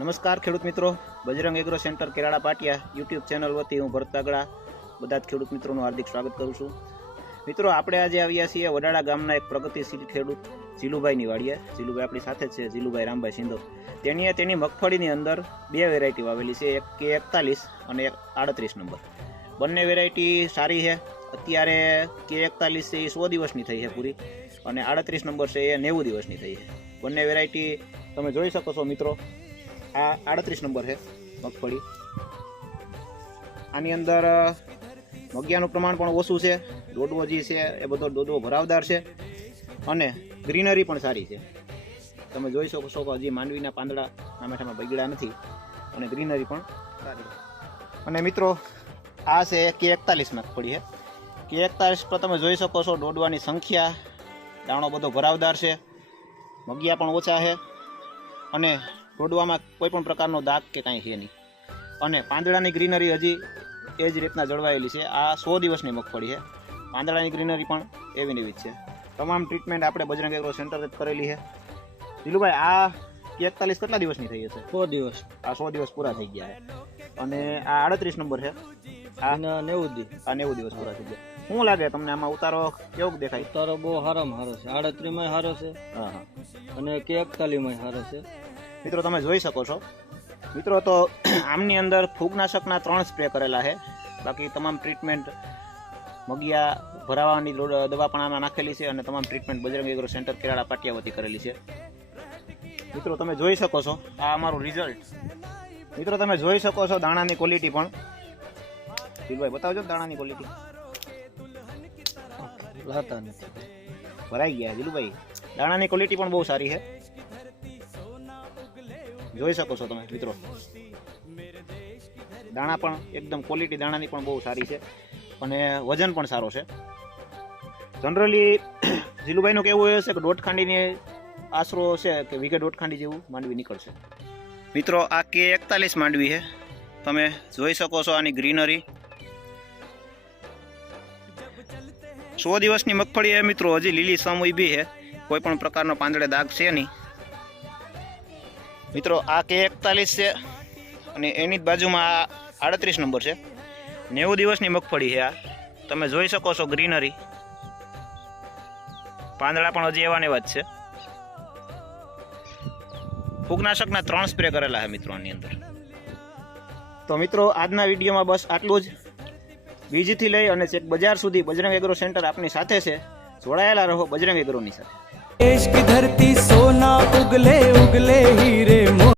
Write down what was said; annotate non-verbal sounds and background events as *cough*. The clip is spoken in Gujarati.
નમસ્કાર, ખેડૂત મિત્રો. Bajrang agro centre Kerala Patiya YouTube channel વતી હું ભરતાગડા બધા જ ખેડૂત મિત્રોનું હાર્દિક સ્વાગત કરું છું. મિત્રો, આપણે આજે આવ્યા છીએ વડાળા ગામના એક પ્રગતિશીલ ખેડૂત જીલુભાઈની વાડીએ જીલુભાઈ આપણી સાથે છે, જીલુભાઈ રામભાઈ સિંધો. તેણીએ તેની મગફળીની અંદર બે વેરાયટી વાવેલી છે, એક કે એકતાલીસ અને એક આડત્રીસ નંબર. બંને વેરાયટી સારી છે. અત્યારે કે એકતાલીસ છે એ સો દિવસની થઈ છે પૂરી અને આડત્રીસ નંબર છે એ નેવું દિવસની થઈ છે. બંને વેરાયટી તમે જોઈ શકો છો મિત્રો. આ આડત્રીસ નંબર છે, મગફળી. આની અંદર મગિયાનું પ્રમાણ પણ ઓછું છે, દોડવો જે છે, એ બધો દોડવો ભરાવદાર છે, અને ગ્રીનરી પણ સારી છે. તમે જોઈ શકો છો કે હજી માંડવીના પાંદડા ટામેટામાં બગડ્યા નથી, અને ગ્રીનરી પણ સારી અને મિત્રો, આ છે કે એકતાલીસ મગફળી છે. કે એકતાલીસ પર તમે જોઈ શકો છો દોડવાની સંખ્યા, દાણો બધો ભરાવદાર છે, મગિયા પણ ઓછા છે, અને દોડવામાં કોઈ પણ પ્રકારનો દાગ કે કાંઈ છે નહીં. અને પાંદડાની ગ્રીનરી હજી એ જ રીતના જળવાયેલી છે. આ સો દિવસની મગફળી છે. પાંદડાની ગ્રીનરી પણ એવી ને એવી જ છે. તમામ ટ્રીટમેન્ટ આપણે બજરંગ એગ્રો સેન્ટર કરેલી છે. દિલુભાઈ આ એકતાલીસ કેટલા દિવસની થઈ હશે? સો દિવસ. આ સો દિવસ પૂરા થઈ ગયા છે. અને આ આડત્રીસ નંબર છે? આ નેવું દિવસ આ નેવું દિવસ પૂરા થઈ ગયા. શું લાગે તમને આમાં ઉતારો કેવો દેખાય? ઉતારો બહુ સારો સારો છે. આડત્રીમાં સારો છે. અને કે એકતાલીમાં સારો છે. મિત્રો તમે જોઈ શકો છો. મિત્રો તો *clears throat* આમની અંદર ફૂગનાશકના ત્રણ સ્પ્રે કરેલા છે. બાકી તમામ ટ્રીટમેન્ટ મગિયા ભરાવાની દવા પણ આમાં નાખેલી છે અને તમામ treatment Bajrang agro centre Kerala Patiya વતી કરેલી છે. મિત્રો તમે જોઈ શકો છો આ અમારું રિઝલ્ટ. મિત્રો તમે જોઈ શકો છો દાણાની ક્વોલિટી પણ. દિલભાઈ બતાવજો દાણાની ક્વોલિટી. ભરાઈ ગયા દિલુભાઈ. દાણાની ક્વોલિટી પણ બહુ સારી છે. જોઈ શકો છો તમે, મિત્રો. દાણા પણ એકદમ ક્વોલિટી દાણાની પણ બહુ સારી છે અને વજન પણ સારો છે. જનરલી *clears throat* જીલુભાઈનું કહેવું એ છે કે દોઠખાંડીની આશરો છે કે વીઘે દોટખાંડી જેવું માંડવી નીકળશે. મિત્રો, આ કે એકતાલીસ માંડવી છે. તમે જોઈ શકો છો આની ગ્રીનરી. સો દિવસની મગફળી એ મિત્રો. હજી લીલી સમ બી છે. કોઈ પણ પ્રકારનો પાંદડે દાગ છે નહીં. મિત્રો, આ કે એકતાલીસ છે અને એની જ બાજુમાં આ આડત્રીસ નંબર છે. નેવું દિવસની મગફળી છે આ. તમે જોઈ શકો છો ગ્રીનરી. પાંદડા પણ હજી એવાને વાત છે. ફૂગનાશકના ત્રણ સ્પ્રે કરેલા છે મિત્રો આની અંદર. તો મિત્રો, આજના વિડીયોમાં બસ આટલું જ. બીજથી લઈ અને બજાર સુધી બજરંગ એગ્રો સેન્ટર આપની સાથે છે. જોડાયેલા રહો બજરંગ એગ્રોની સાથે. देश की धरती सोना उगले उगले हीरे मो